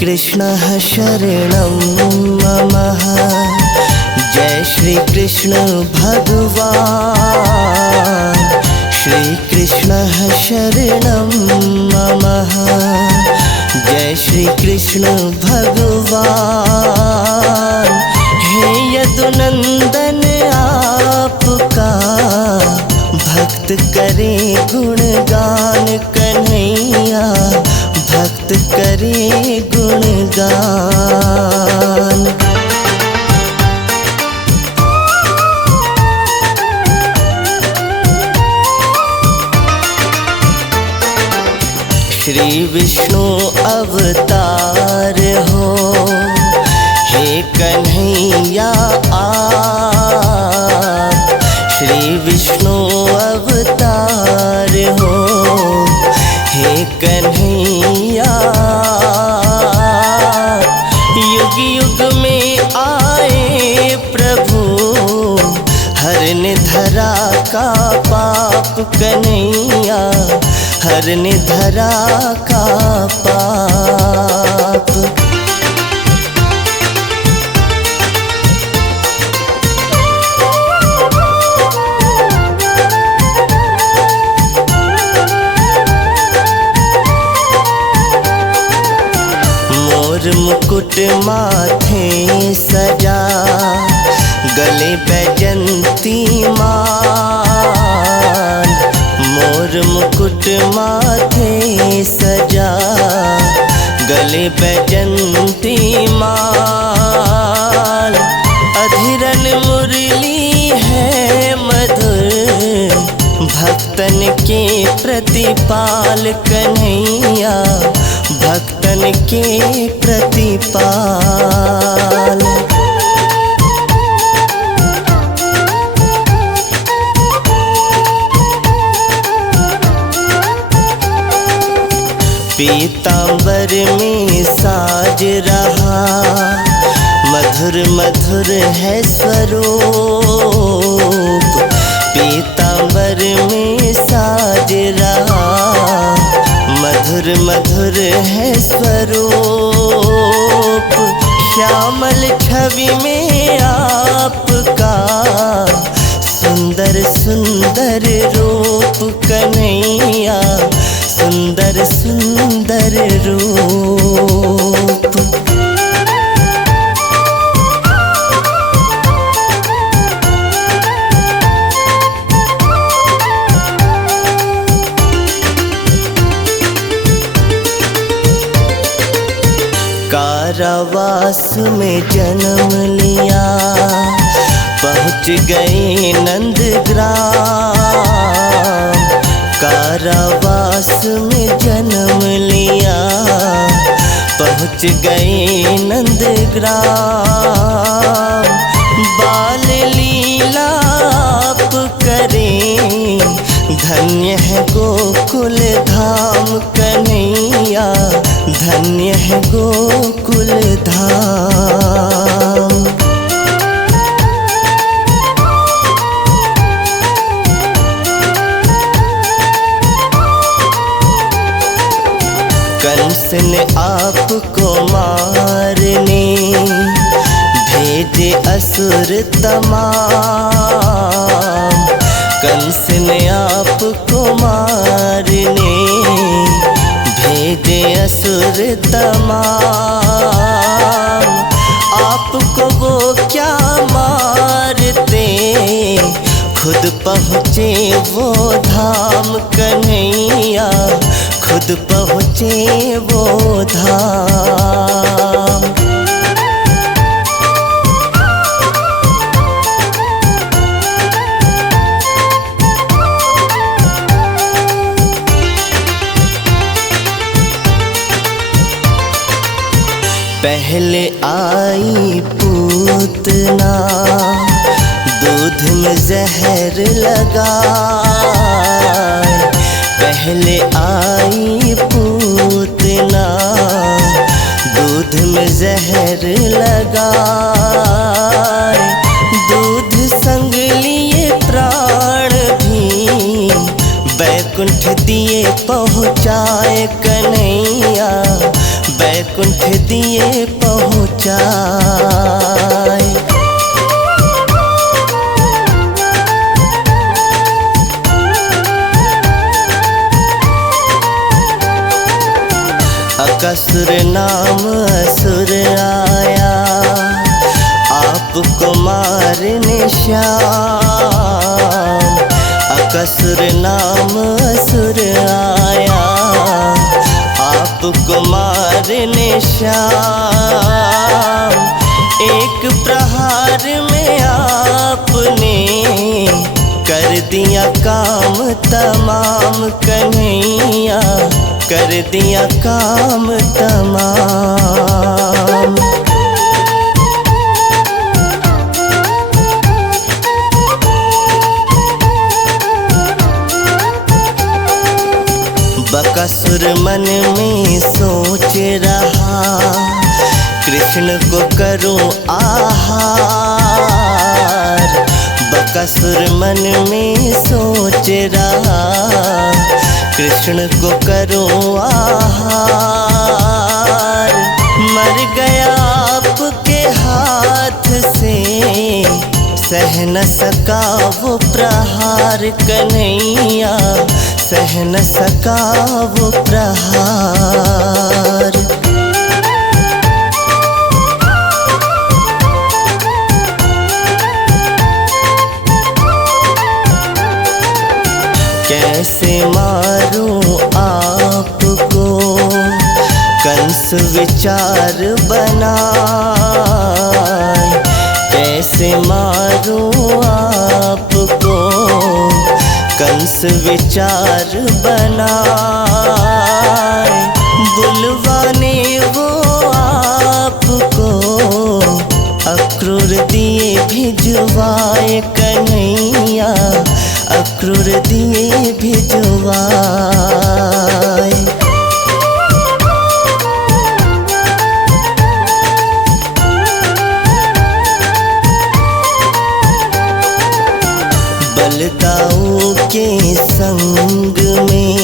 कृष्णः शरणं मम। जय श्री कृष्ण भगवान, श्री कृष्णः शरणं मम। जय श्री कृष्ण भगवान, हे यदुनंदन आपका भक्त करे गुणगान कन्हैया, भक्त करे गुणगान। श्री विष्णु अवतार हो, हे कन्हैया आप। श्री विष्णु अवतार हो, हे कन्हैया। युग युग में आए प्रभु, हरने धरा का पाप कन्हैया, हरने धरा का पाप। मोर मुकुट माथे सजा, गले बैजंती माल। मोर मुकुट माथे सजा, गले बैजंती माल। अधीरन मुरली है मधुर, भक्तन के प्रतिपाल कन्हैया, भक्तन के प्रतिपाल। पीतांबर में साज रहा, मधुर मधुर है स्वरूप। पीतांबर में साज रहा, मधुर मधुर है स्वरूप। श्यामल छवि में आपका सुंदर सुंदर रूप कन्हैया, सुंदर सुंदर रूप। कारावास में जन्म लिया, पहुँच गए नंदग्राम। कारावास में जन्म लिया, पहुँच गए नंदग्राम। बाल लीला आप करें, धन्य है गोकुल धाम कन्हैया, धन्य है गोकुल धाम। कंस ने आपको मारने भेजे असुर तमाम। कंस ने आपको मारने भेजे असुर तमाम। आपको वो क्या मारते, खुद पहुँचे वो धाम कन्हैया, खुद पहुँचे वो धाम। पहले आई पूतना, दूध में जहर लगाए। पहले आई पूतना, दूध में जहर लगाए। दूध संग लिए प्राण भी, बैकुंठ दिए पहुँचाए कन्हैया, बैकुंठ दिए पहुँचाए। अकसुर नाम असुर आया, आपको मारने श्याम। अकसुर नाम असुर आया, आपको मारने श्याम। एक प्रहार में आपने कर दिया काम तमाम कन्हैया, कर दिया काम तमाम। बकासुर मन में सोच रहा, कृष्ण को करूं आहार। बकासुर मन में सोच रहा, कृष्ण को करूं आहार। मर गया आपके हाथ से, सह न सका वो प्रहार कन्हैया, सह न सका वो प्रहार। कैसे मारूं आपको कंस विचार बनाए। कैसे मारूं आपको कंस विचार बनाए। बुलवाने वो आपको अक्रूर दिए भिजवाए कन्हैया, अक्रूर दिए भिजवाए। बलदाऊ के संग में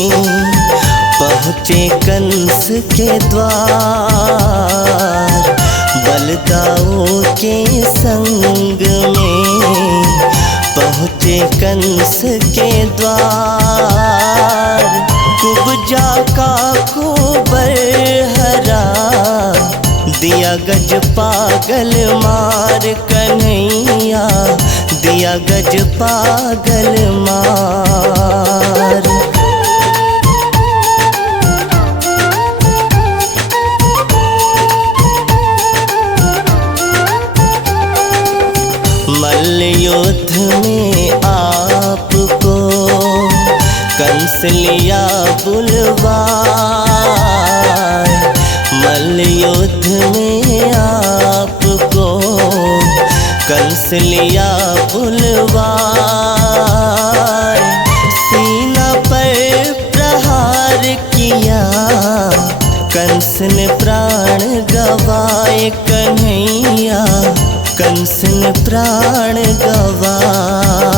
पहुँचे कंस के द्वार। बलदाऊ के संग में पहुँचे कंस के द्वार। कुब्जा का कुबर हरा, दिया गज पागल मार कन्हैया, दिया गज पागल मार। मल्ल युद्ध में आपको कंस लिया बुलवाए। मल्ल युद्ध में आपको कंस लिया बुलवाए। सीना पर प्रहार किया, कंस ने प्राण गवाए कन्हैया, कंस ने प्राण गवाए।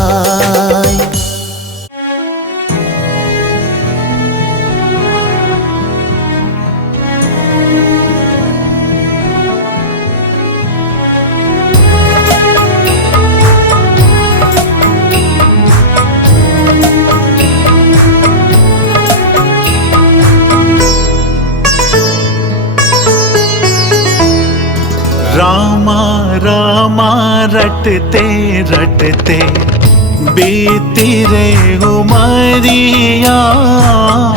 रामा रामा रटते रटते बीती रे उमरिया।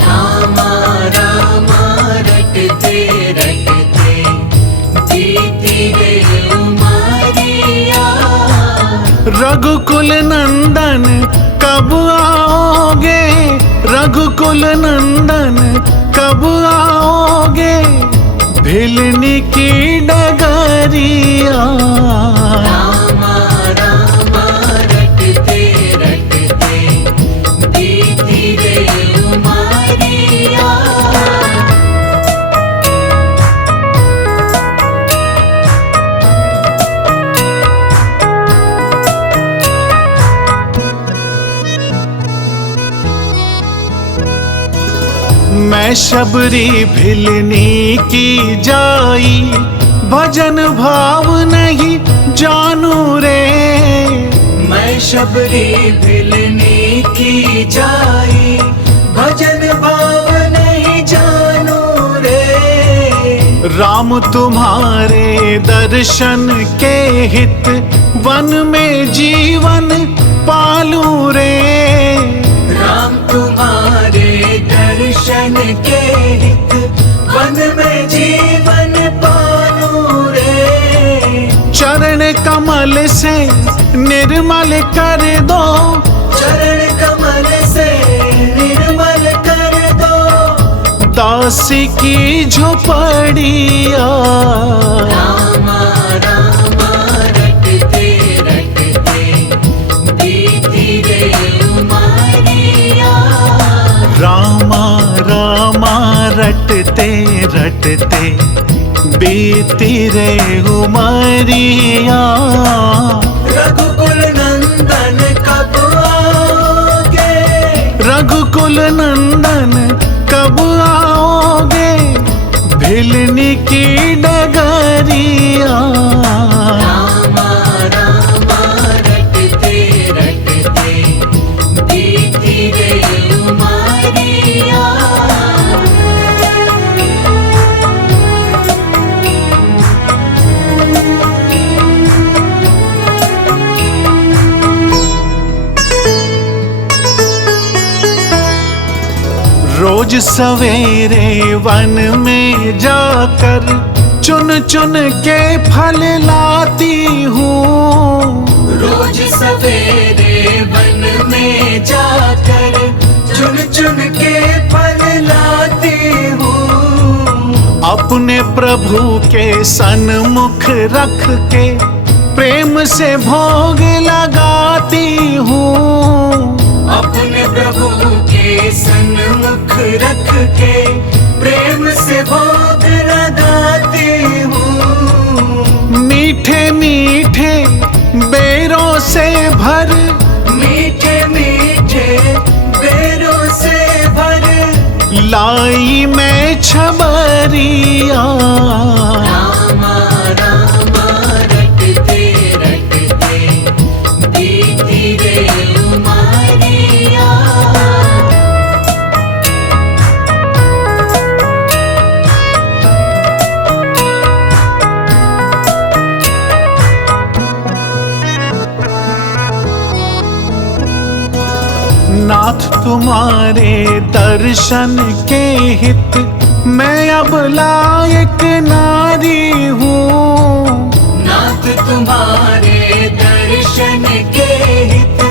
रामा रामा रटते रटते बीती रे उमरिया। रघुकुल नंदन कब आओगे, रघुकुल नंदन कब आओगे, भिलनी की डगरिया। रामा रामा रटते रटते बीती रे उमरिया। मैं शबरी भिलनी की जाई, भजन भाव नहीं जानू रे। मैं शबरी भिलनी की जाई, भजन भाव नहीं जानू रे। राम तुम्हारे दर्शन के हित, वन में जीवन पालू रे। राम तुम्हारे दर्शन के हित, वन में जीवन पालू रे। चरण कमल से निर्मल कर दो, चरण कमल से निर्मल कर दो। दासी की झोपड़िया। रामा रामा रटते रटते बीती रे उमरिया। रामा रामा रटते रटते बीती रे उमरिया। रघुकुल नंदन कब आओगे, रघुकुल नंदन कब आओगे, भिलनी की डगरिया। रामा रामा रटते रटते बीती रे उमरिया। रोज सवेरे वन में जाकर चुन चुन के फल लाती हूँ। रोज सवेरे वन में जाकर चुन चुन के फल लाती हूँ। अपने प्रभु के सन्मुख रख के प्रेम से भोग लगाती हूँ। अपने प्रभु के सन्मुख रख के प्रेम से भोग लगाती हूँ। मीठे मीठे बेरों से भर, मीठे मीठे बेरों से भर लाई मैं छबरिया। रामा रामा रटते रटते बीती रे उमरिया। नाथ तुम्हारे दर्शन के हित, मैं अब लायक नारी हूँ। नाथ तुम्हारे दर्शन के हित,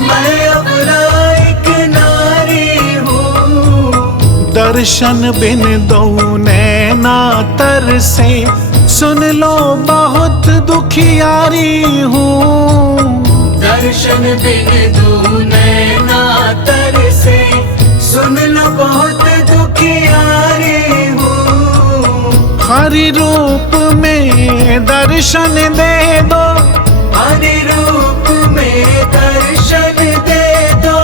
मैं अब लायक नारी हूँ। दर्शन बिन दो नैना तर से, सुन लो बहुत दुखियारी हूँ। दर्शन बिन दू नैना तर से, सुन लो बहुत दुखियारी हूँ। हरि रूप में दर्शन दे दो, हरि रूप में दर्शन दे दो।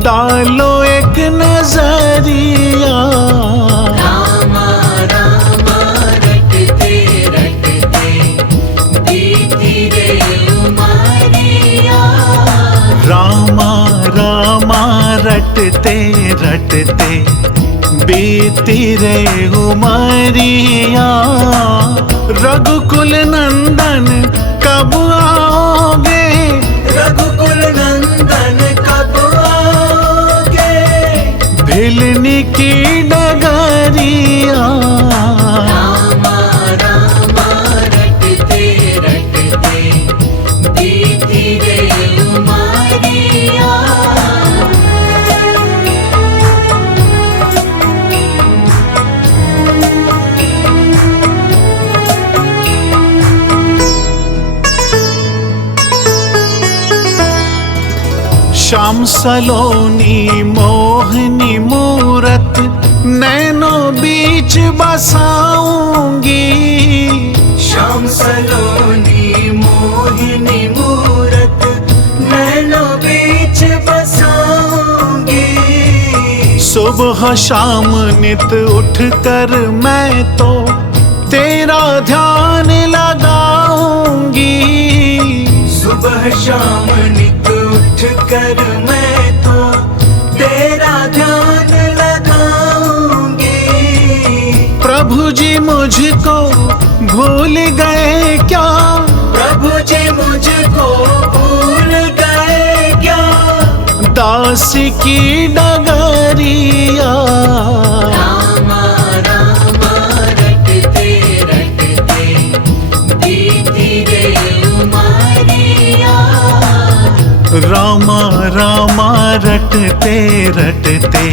डालो एक नजरिया। रामा रामा रटते रटते बीती रे उमरिया। रामा रामा रटते रटते बीती रे उमरिया। रघुकुल नंदन कब आओगे, रघुकुल नंदन कब आओगे, भिलनी की डगरिया। रामा रामा रटते रटते बीती रे उमरिया। श्याम सलोनी मोहनी मूरत, नैनों बीच बसाऊंगी। श्याम सलोनी मोहिनी मूरत, नैनों बीच बसाऊंगी। सुबह शाम नित उठ कर मैं तो तेरा ध्यान लगाऊंगी। सुबह शाम नित उठ कर मैं तो तेरा ध्यान लगाऊंगी। प्रभु जी मुझको भूल गए क्या? प्रभु जी मुझको भूल गए क्या? दास की डगरिया रामा रामा रटते रटते बीती रे उमरिया। रामा रामा रटते रटते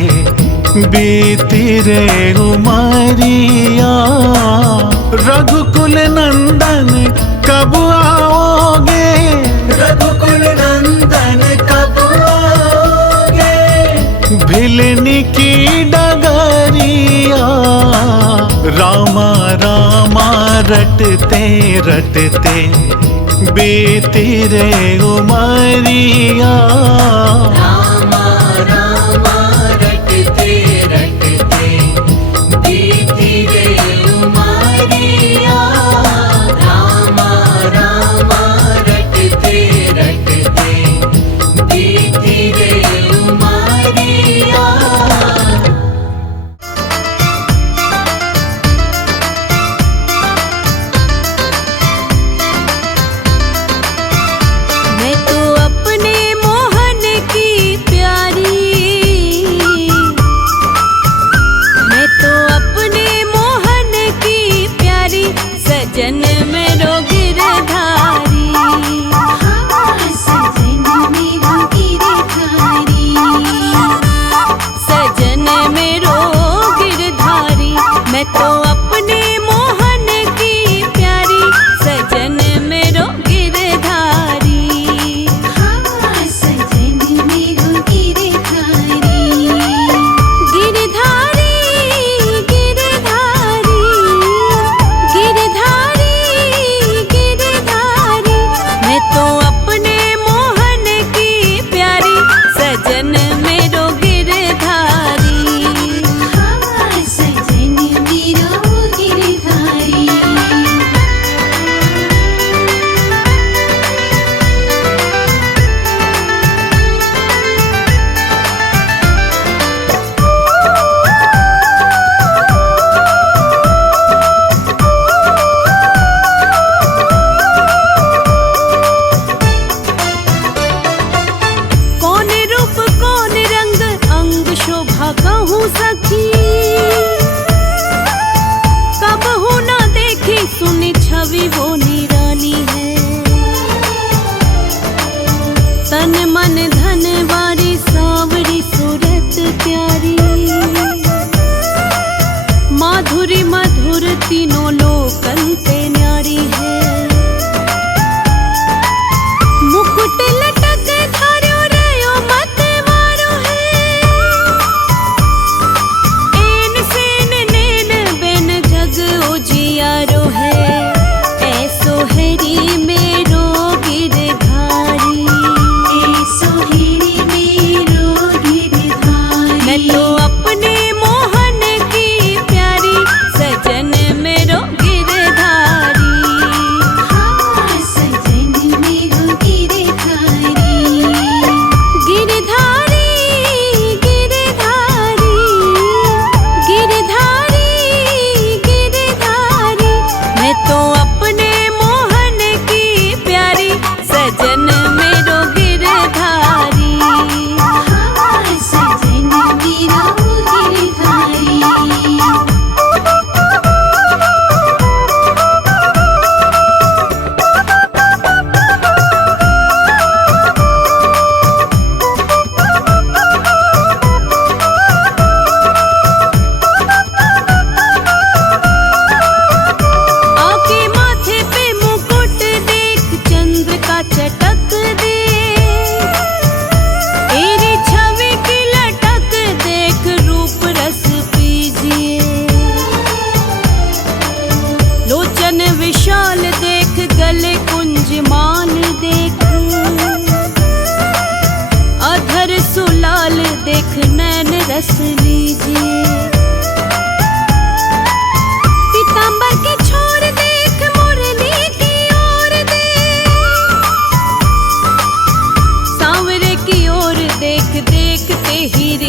बीती रे उमरिया। रघुकुल नंदन कब आओगे? रघुकुल नंदन कब आओगे? भिलनी की डगरिया रामा रामा रटते रटते बीती रे उमरिया। रामा रामा रटते रटते बीती रे उमरिया। रामा रामा रटते रटते बीती रे उमरिया। मैं तो अपने मोहन की प्यारी, मैं तो अपने मोहन की प्यारी, सजन मेरो गिरधारी। सजन मेरो गिरधारी, सजन मेरो गिरधारी। मैं तो अपने मोहन की प्यारी, सजन मेरो गिरधारी। सजन मेरो गिरधारी, गिरधारी गिरधारी गिरधारी गिरधारी। मैं तो अपने मोहन की प्यारी, सजन मेरो गिरधारी। सजन मेरो गिरधारी। कौन रूप कौन रंग अंग शोभा कहूँ सखी। कब हूँ ना देखी सुनी छवि वो निराली है। तन मन धन वारी सावरी सूरत प्यारी। माधुरी मधुर तीनों लोकन पे न्यारी है। मुकुट लटक धार्यो रयो मत वारो है। एन सेन नैन बेन जग उजियारो है। ऐसो हरी मेरो गिरधारी, ऐसो हरी मेरो गिरधारी। मैं तो अपने मोहन की प्यारी, सजन मेरो गिरधारी। सजन मेरो गिरधारी, गिरधारी गिरधारी गिरधारी गिरधारी। मैं तो अपने मोहन की प्यारी, सजन मेरो गिरधारी। सजन मेरो गिरधारी। आके माथे पे मुकुट देख, चंद्र का चटक दे। तेरी छवि की लटक देख, रूप रस पीजिए। लोचन विशाल देख, गले कुंज मान देख। अधर सुलाल देख, नैन रस लीजिए।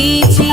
पीछे